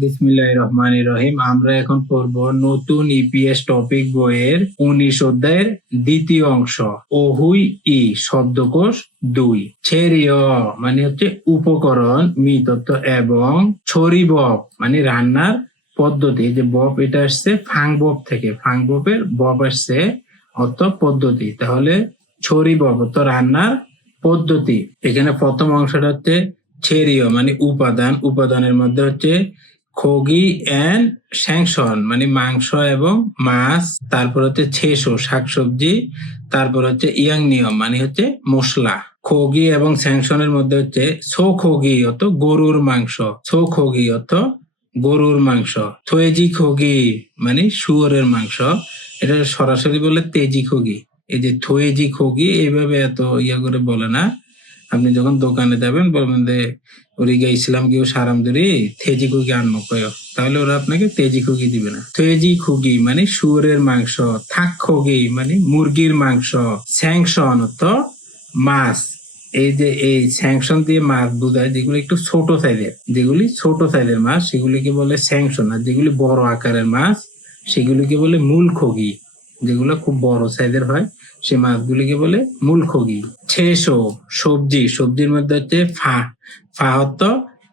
বিসমিল্লাহ রহিম আমরা এখন পড়ব নতুন ইপিএস টপিক বইয়ের উনিশ অধ্যায়ের দ্বিতীয় অংশ। ওহুই ই, শব্দকোষ দুই। ছেরিয় মানে হচ্ছে উপকরণ, মিতত্ব এবং ছড়িবব মানে রান্নার পদ্ধতি। যে বপ, এটা আসছে ফাংবব থেকে। ফাংববের বপ আসছে অর্থ পদ্ধতি। তাহলে ছড়িবব অর্থ রান্নার পদ্ধতি। এখানে প্রথম অংশটা হচ্ছে ছেরিয় মানে উপাদান। উপাদানের মধ্যে হচ্ছে খগি অ্যান্ড স্যাংশন মানে মাংস এবং মাছ, তারপর হচ্ছে ছেসো, শাকসবজি, তারপর হচ্ছে ইয়াং নিয়ম মানে হচ্ছে মশলা। খগি এবং স্যাংশনের মধ্যে হচ্ছে সো খগি অত গরুর মাংস সো খগি অত গরুর মাংস। থয়েজি খগি মানে শুয়োরের মাংস, এটা সরাসরি বলে তেজি খগি এই যে থয়েজি খগি এইভাবে এত ইয়া করে বলে না। আপনি যখন দোকানে যাবেন, বলবেন যে ওরিগা ইসলাম কেউ সারাম ধরি? থেজি খুগি আনমো কয়। তাহলে ওরা আপনাকে তেজি খুগি দিবে না। থেজি খুগি মানে শুয়োরের মাংস, থাক খুগি মানে মুরগির মাংস, স্যাংশন তো মাছ। এই যে এই স্যাংশন দিয়ে মাছ বোঝায়, যেগুলো একটু ছোট সাইজের, যেগুলি ছোট সাইজের মাছ, সেগুলিকে বলে স্যাংশন। আর যেগুলি বড় আকারের মাছ, সেগুলিকে বলে মূল খগি যেগুলো খুব বড় সাইজের হয় সে মাছগুলিকে বলে মূল খগি ছেসো সবজি, সবজির মধ্যে হচ্ছে ফা। ফা হত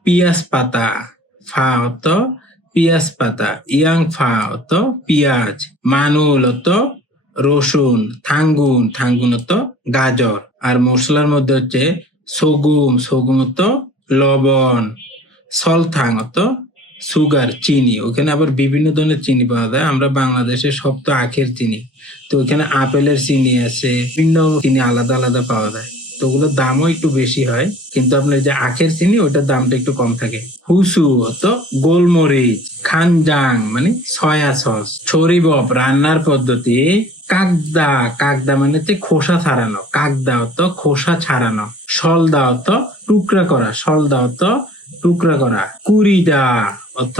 পিয়াজ পাতা। ফা হত পিয়াজ পাতা। ইয়াং ফা হত পিয়াজ। মানুল হত রসুন, থাঙ্গুন। থাঙ্গুন হত গাজর। আর মশলার মধ্যে হচ্ছে সগুম সগুম হত লবণ। সলথাং হত সুগার, চিনি, ওখানে আবার বিভিন্ন ধরনের চিনি পাওয়া যায়। আমরা বাংলাদেশে সব তো আখের চিনি। তো ওখানে আপেলের চিনি আছে, বিভিন্ন চিনি আলাদা আলাদা পাওয়া যায়। তো ওগুলোর দামও একটু বেশি হয়, কিন্তু আপনার যে আখের চিনি, ওটার দামটা একটু কম থাকে। হুসু অত গোলমরিচ, খানজাং মানে সয়া সস ছড়িবব রান্নার পদ্ধতি, কাকদা কাকদা মানে হচ্ছে খোসা ছাড়ানো। কাকদা অত খোসা ছাড়ানো। সলদা অত টুকরা করা সলদা অত টুকরা করা। কুড়িদা অত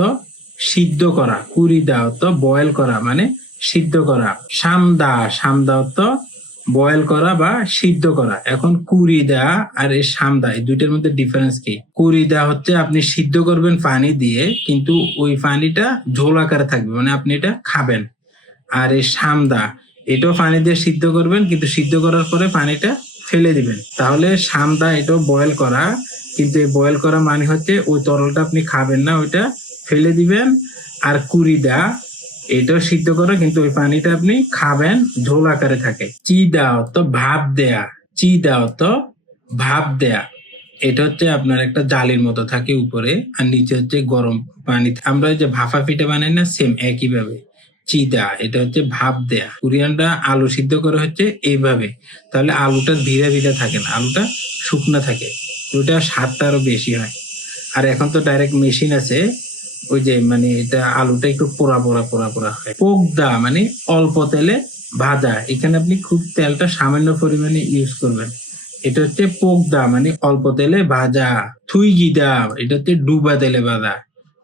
সিদ্ধ করা কুড়িদা অর্থ বয়েল করা মানে সিদ্ধ করা। সামদা সামদা অর্থ বয়েল করা বা সিদ্ধ করা। এখন কুড়িদা আর এই সামদা এই দুইটার মধ্যে ডিফারেন্স কি? কুড়িদা হচ্ছে আপনি সিদ্ধ করবেন পানি দিয়ে, কিন্তু ওই পানিটা ঝোল আকারে থাকবে মানে আপনি এটা খাবেন। আর এই সামদা এটাও পানি দিয়ে সিদ্ধ করবেন, কিন্তু সিদ্ধ করার পরে পানিটা ফেলে দিবেন। তাহলে সামদা এটাও বয়েল করা, কিন্তু এই বয়েল করা মানে হচ্ছে ওই তরলটা আপনি খাবেন না, ওইটা ফেলে দিবেন আর কুড়িদা এটাও সিদ্ধ করো, কিন্তু ওই পানিটা আপনি খাবেন, ঝোল আকারে থাকে। চি দাও তো ভাপ দেয়া, চি দাও তো ভাপ দেয়া। এটা হচ্ছে আপনার একটা জালির মতো থাকে উপরে, আর নিচে হচ্ছে গরম পানি আমরা যে ভাফা পিঠে বানাই না সেম একই ভাবে। চিদা এটা হচ্ছে ভাপ দেয়া। কোরিয়ানরা আলু সিদ্ধ করে হচ্ছে এইভাবে তাহলে আলুটা ধীরে ধীরে থাকে না, আলুটা শুকনো থাকে। ওটা স্বাদটা আরও বেশি হয়। আর এখন তো ডাইরেক্ট মেশিন আছে ওই যে মানে এটা আলুটা একটু পোড়া পোড়া পোড়া পোড়া হয়। পোকদা মানে অল্প তেলে ভাজা। এখানে আপনি খুব তেলটা সামান্য পরিমাণে ইউজ করবেন। এটা হচ্ছে পোকদা মানে অল্প তেলে ভাজা। থুই গিদা এটা হচ্ছে ডুবা তেলে ভাজা।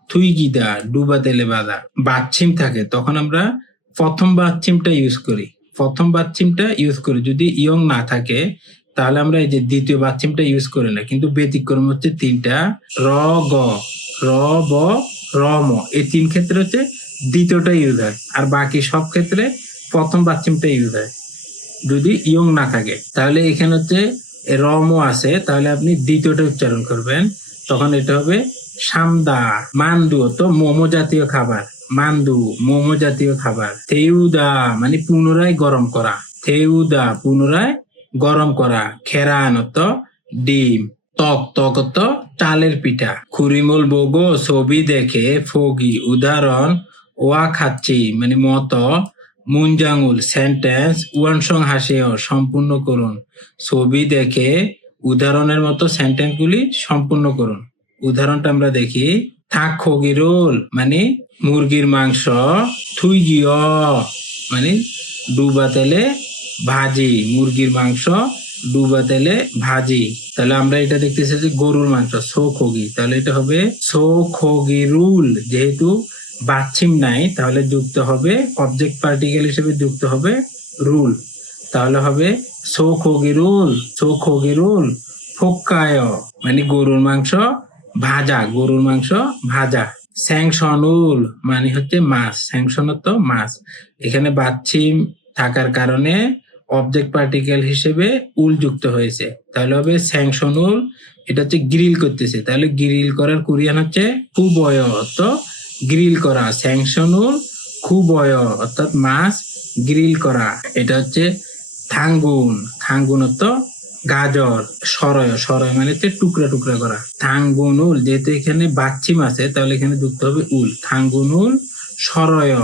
থুই গিদা ডুবা তেলে ভাজা। বাচ্ছিম থাকে, তখন আমরা প্রথম বাচ্ছিমটা ইউজ করি। প্রথম বাচ্ছিমটা ইউজ করি। যদি ইয়ং না থাকে, তাহলে আমরা এই যে দ্বিতীয় বাচ্চিমটা ইউজ করি না। কিন্তু ব্যতিক্রম হচ্ছে তিনটা। র, গ। র, ব র ম এই তিন ক্ষেত্রে হচ্ছে দ্বিতীয়টা ইউজ হয়, আর বাকি সব ক্ষেত্রে প্রথম বাচ্চিমটা ইউজ হয়। যদি ইয়ং না থাকে, তাহলে এখানে হচ্ছে রম আছে, তাহলে আপনি দ্বিতীয়টা উচ্চারণ করবেন। তখন এটা হবে সামদা, মান্দু, তো মোমো জাতীয় খাবার, মান্দু, মোমো জাতীয় খাবার। থেউদা মানে পুনরায় গরম করা। থেউদা, পুনরায় গরম করা। খেরানত ডিম তক তকত চালের পিঠা। খুরিমল বগো, ছবি দেখে ফগি, উদাহরণ ওয়া খাচ্ছি মানে মত মুঞ্জাঙ্গুল সেন্টেন্স ওয়ানসং হাসেও, সম্পূর্ণ করুন। ছবি দেখে উদাহরণের মতো সেন্টেন্স গুলি সম্পূর্ণ করুন। উদাহরণটা আমরা দেখি, থাক খগি রোল মানে মুরগির মাংস, থুই গিয় মানে ডুবা তেলে ভাজি, মুরগির মাংস ডুবা তেলে ভাজি। তাহলে আমরা এটা দেখতেছি যে গরুর মাংস খগি। তাহলে এটা হবে খগি রুল। যেহেতু বাচ্ছিম নাই, তাহলে যুক্ত হবে অবজেক্ট পার্টিকেল হিসেবে যুক্ত হবে রুল। তাহলে হবে খগি রুল খগি রুল। ফোক্কায় মানে গরুর মাংস ভাজা, গরুর মাংস ভাজা। স্যাংশনুল মানে হচ্ছে মাছ। স্যাংশন স্যাংশনত মাছ। এখানে বাচ্চিম থাকার কারণে অবজেক্ট পার্টিকেল হিসেবে উল যুক্ত হয়েছে। তাহলে হবে স্যাংশনুল এটা হচ্ছে গ্রিল করতেছে। তাহলে গ্রিল করার কোরিয়ান হচ্ছে খুবয় তো গ্রিল করা স্যাংশনুল খুবয় অর্থাৎ মাছ গ্রিল করা। এটা হচ্ছে থাঙ্গুন। থাঙ্গুন অর্থ গাজর, সরয়। সরয় মানে হচ্ছে টুকরা টুকরা করা। থাঙ্গুন উল, যেহেতু এখানে বাচ্চিম আছে তাহলে এখানে যুক্ত হবে উল। থাঙ্গুনুল সরয়।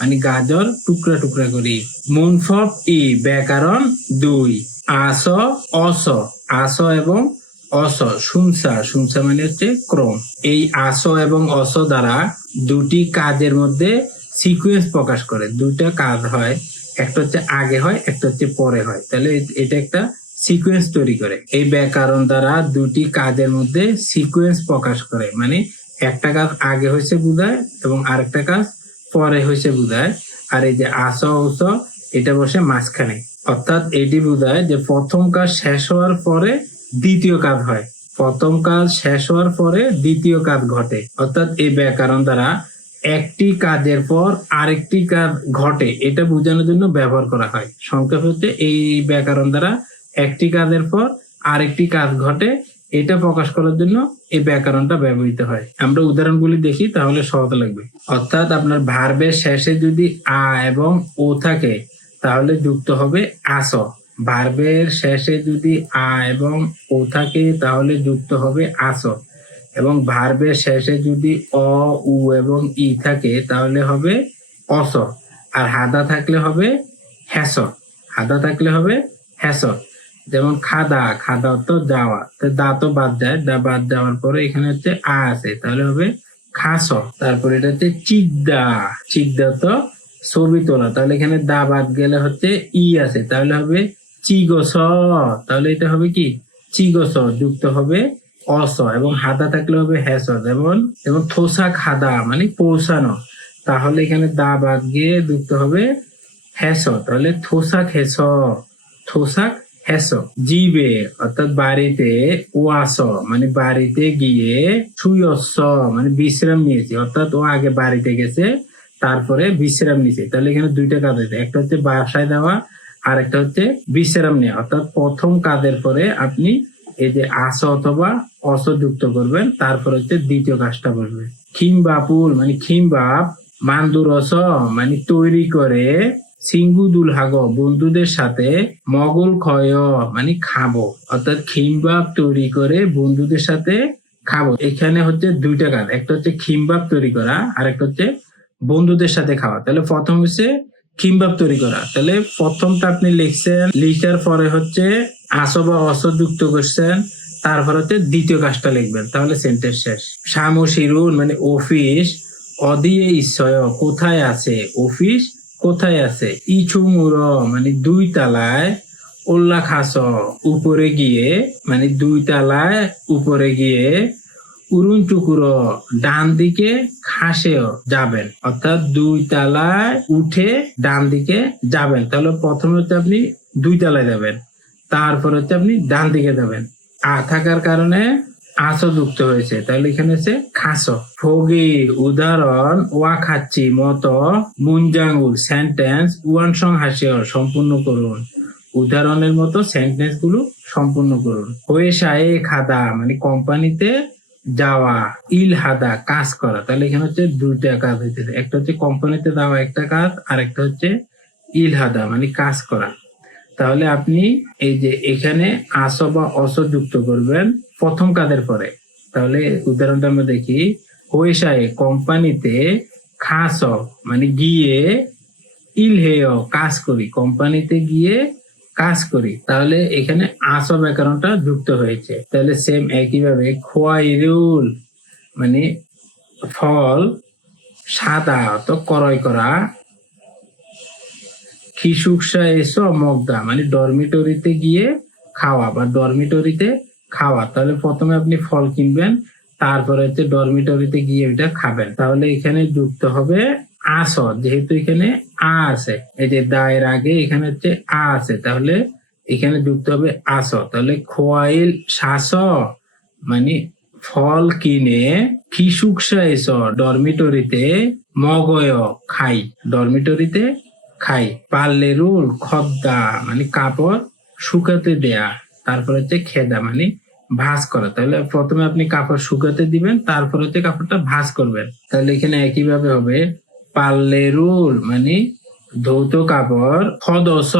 মানে গাজর টুকরা টুকরা করি। মুনফব ই, ব্যাকরণ দুই। আস, অস। আস এবং অস, শুনসা। শুনসা মানে হচ্ছে ক্রম। এই আস এবং অস দ্বারা দুটি কাজের মধ্যে সিকুয়েন্স প্রকাশ করে। দুটা কাজ হয়, একটা হচ্ছে আগে হয়, একটা হচ্ছে পরে হয়। তাহলে এটা একটা সিকুয়েন্স তৈরি করে। এই ব্যাকরণ দ্বারা দুটি কাজের মধ্যে সিকুয়েন্স প্রকাশ করে। মানে একটা কাজ আগে হয়েছে বুঝায় এবং আরেকটা কাজ পরে হয়েছে বুঝায় আর এই যে আস উস এটা বসে মাঝখানে। অর্থাৎ এটি বোঝায় যে প্রথম কাজ শেষ হওয়ার পরে দ্বিতীয় কাজ হয়। প্রথম কাজ শেষ হওয়ার পরে দ্বিতীয় কাজ ঘটে। অর্থাৎ এই ব্যাকরণ দ্বারা একটি কাজের পর আরেকটি কাজ ঘটে, এটা বোঝানোর জন্য ব্যবহার করা হয়। সংক্ষেপ হচ্ছে এই ব্যাকরণ দ্বারা একটি কাজের পর আরেকটি কাজ ঘটে এটা প্রকাশ করার জন্য এই ব্যাকরণটা ব্যবহৃত হয়। আমরা উদাহরণগুলি দেখি, তাহলে সহজ লাগবে। অর্থাৎ আপনার ভার্বের শেষে যদি আ এবং ও থাকে, তাহলে যুক্ত হবে আস। ভার্বের শেষে যদি আ এবং ও থাকে, তাহলে যুক্ত হবে আস। এবং ভার্বের শেষে যদি অ, উ এবং ই থাকে, তাহলে হবে অস। আর হাদা থাকলে হবে হ্যাস হাদা থাকলে হবে হ্যাস যেমন খাদা খাদা তো যাওয়া। তো দা তো বাদ যায়, দা বাদ যাওয়ার পরে এখানে হচ্ছে আ আছে, তাহলে হবে খাস তারপরে এটা হচ্ছে চিদ্দা। চিদ্দা তো ছবি তোলা। তাহলে এখানে দা বাদ গেলে হচ্ছে ই আছে, তাহলে হবে চিগস তাহলে এটা হবে কি? চিগস যুক্ত হবে অস। এবং হাদা থাকলে হবে হ্যাস যেমন যেমন থোসা খাদা মানে পৌঁছানো তাহলে এখানে দা বাদ গিয়ে যুক্ত হবে হ্যাস তাহলে থোসাক হেস থোসাক হেস জিবে অর্থাৎ বাড়িতে ওয়াস মানে বাড়িতে গিয়ে সুয়স মানে বিশ্রাম নিয়েছে অর্থাৎ ও আগে বাড়িতে গেছে তারপরে বিশ্রাম নিছে তাহলে এখানে দুইটা কাজ হয়েছে একটা হচ্ছে বাসায় দেওয়া আর একটা হচ্ছে বিশ্রাম নেওয়া অর্থাৎ প্রথম কাজের পরে আপনি এই যে আস অথবা অস যুক্ত করবেন তারপর হচ্ছে দ্বিতীয় কাজটা বলবে খিমবাপুল মানে খিমবাপ মান্দুরস মানে তৈরি করে সিঙ্গুদুল হাগ বন্ধুদের সাথে মগল ক্ষয় মানে খাব। অর্থাৎ খিমবাপ তৈরি করে বন্ধুদের সাথে খাব। এখানে হচ্ছে দুইটা কাজ। একটা হচ্ছে খিমবাপ তৈরি করা আর একটা হচ্ছে বন্ধুদের সাথে খাওয়া। তাহলে প্রথম হচ্ছে খিমবাপ তৈরি করা। তাহলে প্রথমটা আপনি লিখছেন, লিখার পরে হচ্ছে আস বা অস যুক্ত করছেন, তারপর হচ্ছে দ্বিতীয় কাজটা লিখবেন। তাহলে সেন্টেন্স শেষ। সামশিরুন মানে অফিস, অদিয়ে ইশ্বয় কোথায় আছে? অফিস কোথায় আছে? ইছুমুর মানে দুই তালায় উল্লা খাস, উপরে গিয়ে মানে দুই তালায় উপরে গিয়ে উরুন চুকুর ডান দিকে খাসেও যাবেন। অর্থাৎ দুই তালায় উঠে ডান দিকে যাবেন। তাহলে প্রথমে হচ্ছে আপনি দুই তালায় যাবেন, তারপর হচ্ছে আপনি ডান দিকে যাবেন। আ থাকার কারণে আস যুক্ত হয়েছে। তাহলে এখানে হচ্ছে খাসো। ফগি উদাহরণ ওয়া খাচ্ছি মতো মুঞ্জাঙ্গুল সেন্টেন্স ওয়ান সং হাসিও সম্পূর্ণ করুন। উদাহরণের মতো সেন্টেন্সগুলো সম্পূর্ণ করুন। হয়ে খাদা মানে কোম্পানিতে যাওয়া, ইল হাদা, কাজ করা। তাহলে এখানে হচ্ছে দুইটা কাজ হইতেছে। একটা হচ্ছে কোম্পানিতে যাওয়া, একটা কাজ, আর একটা হচ্ছে ইল হাদা মানে কাজ করা। তাহলে আপনি এই যে এখানে আস বা অস যুক্ত করবেন। প্রথম কাদের পরে। তাহলে উদাহরণটা আমরা দেখি। হয়েসায় কোম্পানিতে খাস মানে গিয়ে ইল ইলহেয় কাজ করি। কোম্পানিতে গিয়ে কাজ করি। তাহলে এখানে আস ব্যাকরণটা যুক্ত হয়েছে। তাহলে সেম একইভাবে খোয়াইরুল মানে ফল, সাদা, তো ক্রয় করা। খিসুকসা এসো মগদা মানে ডরমিটরিতে গিয়ে খাওয়া বা ডরমিটরিতে খাওয়া তাহলে প্রথমে আপনি ফল কিনবেন, তারপরে হচ্ছে ডরমিটরিতে গিয়ে ওইটা খাবেন। তাহলে এখানে যুক্ত হবে আস যেহেতু এখানে আ আছে। এই যে দায়ের আগে এখানে হচ্ছে আ আছে, তাহলে এখানে যুক্ত হবে আস তাহলে খোয়াইল শাস মানে ফল কিনে খিসুকসা এস ডরমিটরিতে মগয় খাই ডরমিটরিতে খাই। পারলে রুল, খদ্দা মানে কাপড় শুকাতে দেয়া। তারপর হচ্ছে খেদা মানে ভাঁজ করা। তাহলে প্রথমে আপনি কাপড় শুকাতে দিবেন, তারপর হচ্ছে কাপড়টা ভাঁজ করবেন। তাহলে এখানে একইভাবে হবে, পারলে রুল মানে ধৌত কাপড় খদস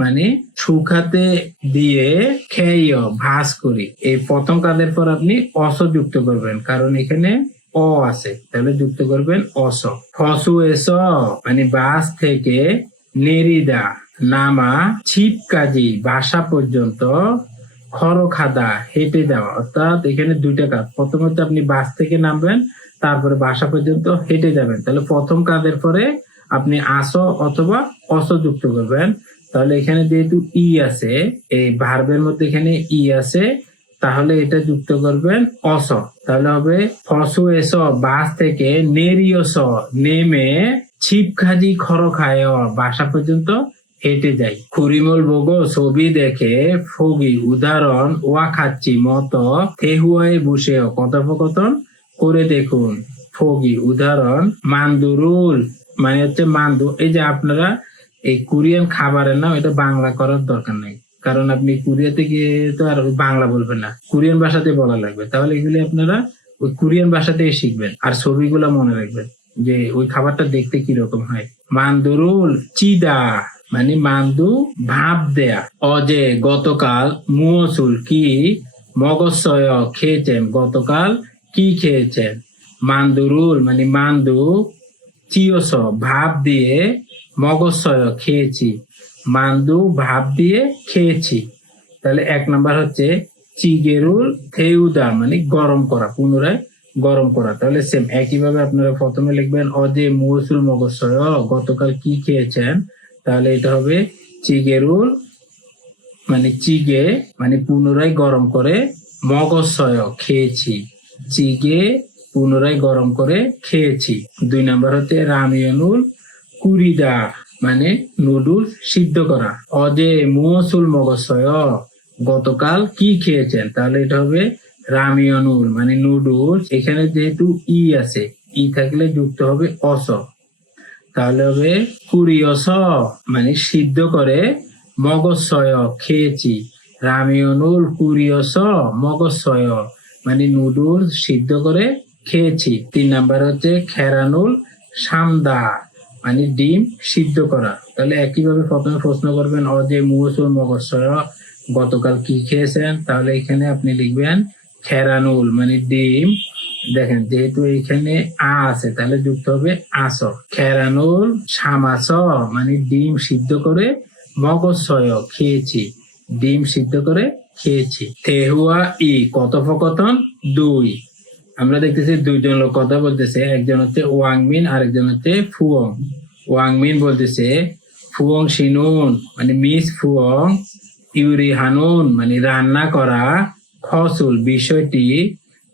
মানে শুকাতে দিয়ে খেয়ে ভাঁজ করি। এই প্রথম কাদের পর আপনি অস যুক্ত করবেন, কারণ এখানে অ আছে। তাহলে যুক্ত করবেন অস। ফসু এস মানে বাস থেকে নেরিদা নামা ছিপ কাজি বাসা পর্যন্ত খরখাদা হেঁটে যাওয়া। অর্থাৎ এখানে দুইটা কাজ। প্রথমত আপনি বাস থেকে নামবেন, তারপরে বাসা পর্যন্ত হেঁটে যাবেন। তাহলে প্রথম কাজের পরে আপনি আস অথবা অস যুক্ত করবেন। তাহলে এখানে যেহেতু ই আছে, এই ভার্বের মধ্যে এখানে ই আছে, তাহলে এটা যুক্ত করবেন অস। তাহলে হবে ফসু এস, বাস থেকে নেরিয়স নেমে ছিপ খাজি খর খায় বাসা পর্যন্ত হেঁটে যাই খুরিমল বগো ছবি দেখে ফগি, উদাহরণ ওয়া খাচ্ছি মতো থেহুয়ায় বসে কথোপকথন করে দেখুন। ফগি, উদাহরণ, মান্দুরুল মানে হচ্ছে মান্দু। এই যে আপনারা এই কোরিয়ান খাবারের নাম, এটা বাংলা করার দরকার নেই। কারণ আপনি কোরিয়াতে গিয়ে তো আর বাংলা বলবেন না। কোরিয়ান ভাষাতে বলা লাগবে। তাহলে এগুলি আপনারা ওই কোরিয়ান ভাষাতেই শিখবেন। আর ছবিগুলো মনে রাখবেন যে ওই খাবারটা দেখতে কীরকম হয়। মান্দুরুল, চিদা। মানে মান্দু ভাব দেয়া। অজে গতকাল মুসুল কি মগজসয় খেয়েছেন? গতকাল কি খেয়েছেন? মান্দুরুল মানে মান্দু চিয়স, ভাব দিয়ে মগজসয় খেয়েছি। মান্দু ভাব দিয়ে খেয়েছি। তাহলে এক নাম্বার হচ্ছে চিগেরুল থেউদা মানে গরম করা, পুনরায় গরম করা। তাহলে সেম একইভাবে আপনারা প্রথমে লিখবেন, অজে মুসুল মগজসয় গতকাল কি খেয়েছেন? তাহলে এটা হবে চিগেরুল মানে চিগে মানে পুনরায় গরম করে মগজসয়, খেয়েছি। চিগে পুনরায় গরম করে খেয়েছি। দুই নম্বর হচ্ছে রামিয়নুল কুরিদা মানে নুডুল সিদ্ধ করা। অজে মুসুল মগজসয়, গতকাল কি খেয়েছেন? তাহলে এটা হবে রামিয়নুল মানে নুডুল। এখানে যেহেতু ই আছে, ই থাকলে যুক্ত হবে অস। তাহলে হবে কুরিয়স মানে সিদ্ধ করে মগজসয় খেয়েছি। রামিয়নুল কুরিয়স মগজসয় মানে নুডুল সিদ্ধ করে খেয়েছি। তিন নাম্বার হচ্ছে খেরানুল সামদা মানে ডিম সিদ্ধ করা। তাহলে একইভাবে প্রথমে প্রশ্ন করবেন, অজে মুসুল মগজসয় গতকাল কি খেয়েছেন? তাহলে এখানে আপনি লিখবেন খেরানুল মানে ডিম দেখেন, যেহেতু এখানে আ আছে, তাহলে যুক্ত হবে আস। খেরানুল সামাস মানে ডিম সিদ্ধ করে মগজসয়, খেয়েছি। ডিম সিদ্ধ করে খেয়েছি। তেহুয়া ই, কথোপকথন দুই। আমরা দেখতেছি দুইজন লোক কথা বলতেছে, একজন হচ্ছে ওয়াংমিন, আরেকজন হচ্ছে ফুয়ং। ওয়াংমিন বলতেছে, ফুয়ং সিনুন মানে মিস ফুয়ং ইউরি হানুন মানে রান্না করা ফসল বিষয়টি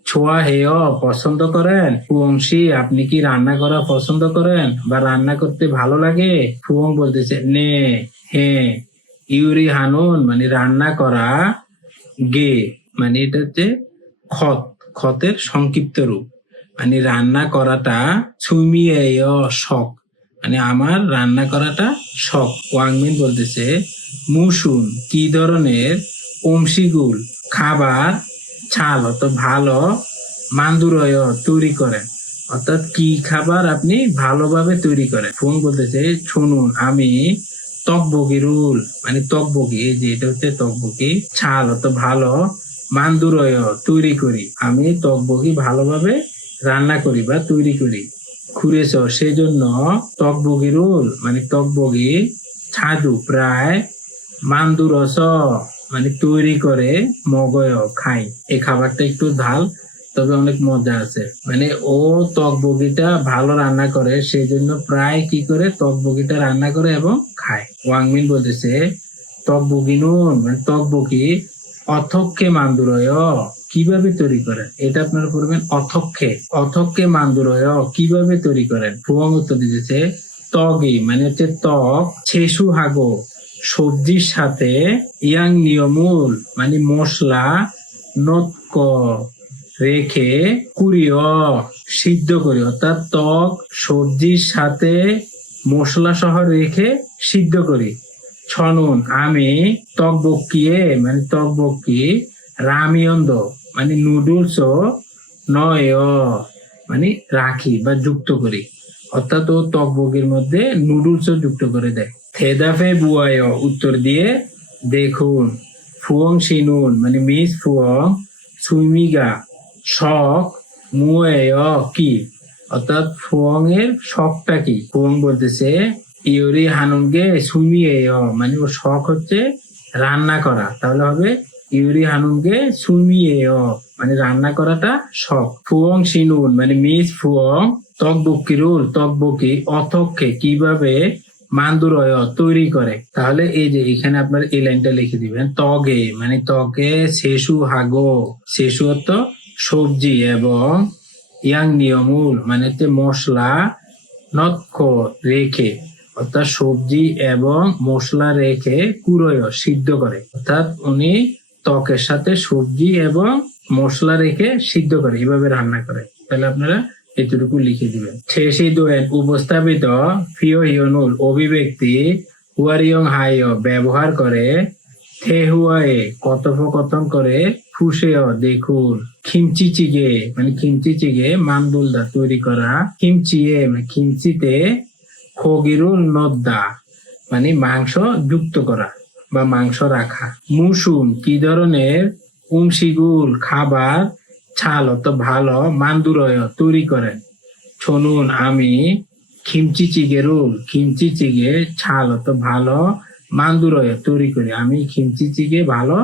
ছোয়া, হেয়, পছন্দ করেন? ফুয়ংশি আপনি কি রান্না করা পছন্দ করেন বা রান্না করতে ভালো লাগে? ফুয়ং বলতেছে, নে হ্যাঁ ইউরি হানুন মানে রান্না করা গে মানে এটা হচ্ছে খত, খতের সংক্ষিপ্ত রূপ। মানে রান্না করাটা সুমিয়ে শখ। মানে আমার রান্না করাটা শখ। ওয়াংমিন বলতেছে, মুসুন, কি ধরনের অংশীগুল? খাবার ছাল অত ভালো মান্দুরয় তৈরি করেন অর্থাৎ কি খাবার আপনি ভালোভাবে তৈরি করেন? ফোন বলতেছে, শুনুন, আমি তকবকি রুল। মানে তকবকি এই যে এটা হচ্ছে তকবকি ছাল অত ভালো মান্দুরয় তৈরি করি। আমি তকবকি ভালোভাবে রান্না করি বা তৈরি করি। খুঁড়েছ, সেজন্য তকবগি রোল মানে তকবগি ছাদু প্রায় মান্দুরস মানে তৈরি করে মগয় খাই এই খাবারটা একটু ঝাল, তবে অনেক মজা আছে। মানে ও তকবগিটা ভালো রান্না করে সেই জন্য প্রায় কি করে তকবগিটা রান্না করে এবং খায়। ওয়াংমিন বলতেছে তকবগি নুন মানে তকবগি অথক্ষে মান্দুরয়, কীভাবে তৈরি করেন? এটা আপনারা করবেন অথক্ষে অথক্ষে মান্দুরয়, কীভাবে তৈরি করেন? ফুয়াং উত্তর দিতেছে তগি মানে হচ্ছে ত্বক, ছেসু হাগো সবজির সাথে ইয়াং নিয়মুল মানে মশলা নৎক রেখে কুড়িও, সিদ্ধ করি অর্থাৎ ত্বক সবজির সাথে মশলা সহ রেখে সিদ্ধ করি। ছনুন, আমি ত্বক বকিয়ে মানে ত্বক বকি রামিয়ন্দ মানে নুডলস ও নয় মানে রাখি বা যুক্ত করি। অর্থাৎ ও তকবগির মধ্যে নুডলসও যুক্ত করে দেয়। থেদাফে বুয়ায়, উত্তর দিয়ে দেখুন, ফুয়ং সিনুন মানে মিস ফুয়ং সুইমিগা শখ মুয়েয় কি? অর্থাৎ ফুয়ং এর শখটা কি? ফুয়ং বলতেছে ইউরি হানুনকে সুইমিয়েয় মানে ওর শখ হচ্ছে রান্না করা। তাহলে হবে ইউরি হানুনকে সুইমিয়েয় মানে রান্না করাটা শখ ফুয়ং সিনুন মানে মিস ফুয়ং তকবকিরুল তকবকি অথককে কীভাবে মান্দুরয় তৈরি করে। তাহলে এই যে এখানে আপনার এই লাইনটা লিখে দিবেন, তগে মানে তগে শেষু হাগো, শেষু অর্থ সবজি এবং ইয়াং নিয়মুল মানে মশলা নক্ষ রেখে, অর্থাৎ সবজি এবং মশলা রেখে কুরয়, সিদ্ধ করে। অর্থাৎ উনি ত্বকের সাথে সবজি এবং মশলা রেখে সিদ্ধ করে এভাবে রান্না করে। তাহলে আপনারা এতটুকু লিখে দিবেন। শেষে দোয়েন, উপস্থাপিত ফিও হিয়নুল অভিব্যক্তি, হুয়ারিয়ং হাইয় ব্যবহার করে থে হুয়ায়ে কথোপকথন করে ফুসেও দেখুন খিমচি চিগে মানে খিমচি চিগে মান্দুলদা তৈরি করা, খিমচিয়ে মানে খিমচিতে খগিরুল নদ্দা মানে মাংস যুক্ত করা বা মাংস রাখা। মুসুন, কি ধরনের উংশিগুল খাবার ছাল অত ভালো, মান্দুরয়, তৈরি করেন শুনুন, আমি খিমচি চিগে রোল খিমচি চিগে ছাল অত ভালো, মান্দুরয় তৈরি করি। আমি খিমচি চিগে ভালো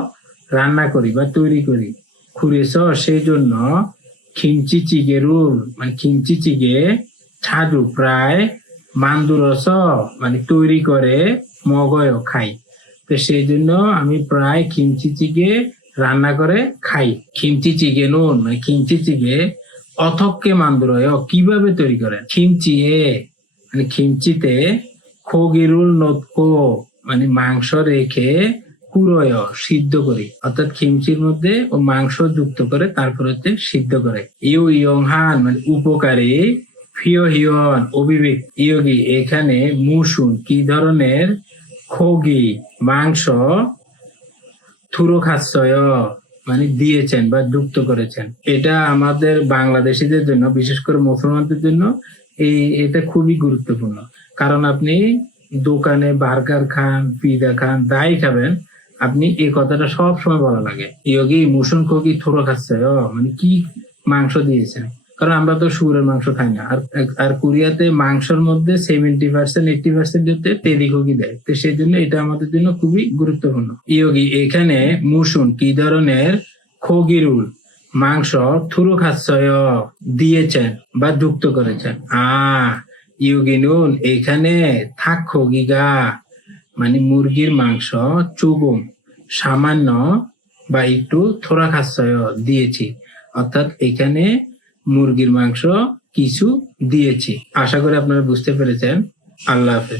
রান্না করি বা তৈরি করি। খুঁড়েছ সেই জন্য খিমচি চিগে রোল মানে খিমচি চিগে ছাদু প্রায় মান্দুরস মানে তৈরি করে মগয় খাই। তো সেই জন্য আমি প্রায় খিমচি চিগে রান্না করে খাই। খিমচি চিগে নুন খিমচি চিগে অথককে মান্দুরয় কীভাবে তৈরি করে করেন? খিমচিয়ে মানে খিমচিতে খগিরুল, নতকো মানে মাংস রেখে কুরয় সিদ্ধ করি। অর্থাৎ খিমচির মধ্যে ও মাংস যুক্ত করে তারপর সিদ্ধ করে। ইউ ইয়ংহান মানে উপকারী ফিও হিয়ন অভিবেক ইয়োগি, এখানে মুসুন, কি ধরনের? খগি, মাংস থুরো খাচ্ছয় মানে দিয়েছেন বা যুক্ত করেছেন। এটা আমাদের বাংলাদেশিদের জন্য, বিশেষ করে মুসলমানদের জন্য, এই, এটা খুবই গুরুত্বপূর্ণ। কারণ আপনি দোকানে বার্গার খান, পিজা খান, যাই খাবেন, আপনি এই কথাটা সব সময় বলা লাগে। ইয়োগি, মুসুন খগি থুরো খাচ্ছে মানে কি মাংস দিয়েছেন? কারণ আমরা তো শুয়োরের মাংস খাই না। আর আর কোরিয়াতে মাংসের মধ্যে সেভেন্টি পার্সেন্ট এইটি পার্সেন্ট হতে তেদি খগি দেয়। তো সেই জন্য এটা আমাদের জন্য খুবই গুরুত্বপূর্ণ। ইয়োগি, এখানে মুসুন কি ধরনের? খগিরুল, মাংস থুরু খাচ্ছয় দিয়েছেন বা যুক্ত করেছেন। আ ইয়োগিনুন এখানে থাক খগিগা মানে মুরগির মাংস চুগুম সামান্য বা একটু থোড়া খাচ্ছয় দিয়েছি। অর্থাৎ এখানে মুরগির মাংস কিছু দিয়েছি। আশা করি আপনারা বুঝতে পেরেছেন। আল্লাহ হাফেজ।